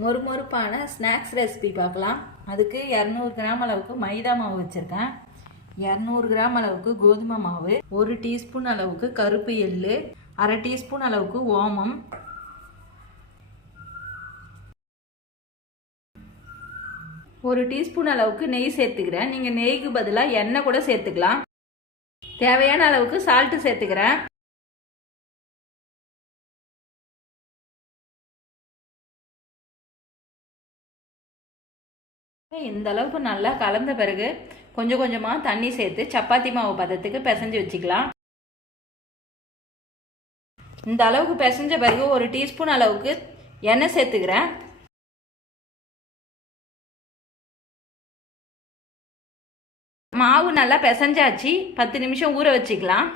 மொறுமொறுப்பான snacks recipe பார்க்கலாம். அதுக்கு இரநூறு கிராம் அளவுக்கு மைதா மாவு வச்சுருக்கேன். இரநூறு கிராம் அளவுக்கு கோதுமை மாவு ஒரு டீஸ்பூன் அளவுக்கு கருப்பு எள்ளு அரை டீஸ்பூன் அளவுக்கு ஓமம். ஒரு டீஸ்பூன் அளவுக்கு நெய் சேர்த்துக்கிறேன். நீங்கள் நெய்க்கு பதிலாக எண்ணெய் கூட சேர்த்துக்கலாம். தேவையான அளவுக்கு சால்ட்டு சேர்த்துக்கிறேன். இந்த அளவுக்கு நல்லா கலந்த பிறகு கொஞ்சம் கொஞ்சமாக தண்ணி சேர்த்து சப்பாத்தி மாவு பதத்துக்கு பிசைஞ்சு வச்சுக்கலாம். இந்த அளவுக்கு பிசைஞ்ச பிறகு ஒரு டீஸ்பூன் அளவுக்கு எண்ணெய் சேர்த்துக்கிறேன். மாவு நல்லா பிசைஞ்சாச்சு. பத்து நிமிஷம் ஊற வச்சுக்கலாம்.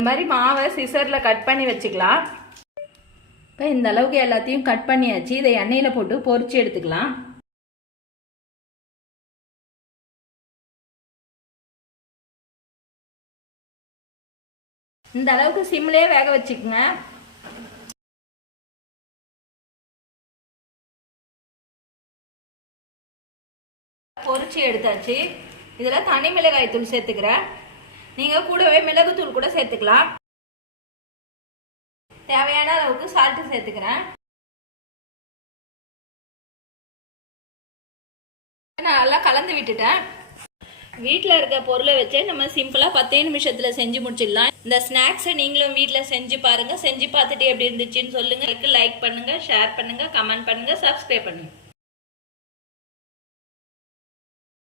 இந்த மாதிரி மாவை சிசரில் கட் பண்ணி வச்சுக்கலாம். இப்போ இந்த அளவுக்கு எல்லாத்தையும் கட் பண்ணியாச்சு. இதை எண்ணெயில் போட்டு பொரிச்சு எடுத்துக்கலாம். இந்த அளவுக்கு சிம்லேயே வேக வச்சுக்கோங்க. பொரிச்சு எடுத்தாச்சு. இதில் தனி மிளகாய் தூள் சேர்த்துக்கிறேன். நீங்கள் கூடவே மிளகுத்தூள் கூட சேர்த்துக்கலாம். தேவையான அளவுக்கு சால்ட்டு சேர்த்துக்கிறேன். நான் நல்லா கலந்து விட்டுட்டேன். வீட்டில் இருக்க பொருளை வச்சே நம்ம சிம்பிளாக பத்தே நிமிஷத்தில் செஞ்சு முடிச்சிடலாம். இந்த ஸ்நாக்ஸை நீங்களும் வீட்டில் செஞ்சு பாருங்கள் செஞ்சு பார்த்துட்டு எப்படி இருந்துச்சுன்னு சொல்லுங்கள் லைக் பண்ணுங்கள் ஷேர் பண்ணுங்கள் கமெண்ட் பண்ணுங்கள் சப்ஸ்கிரைப் பண்ணுங்கள்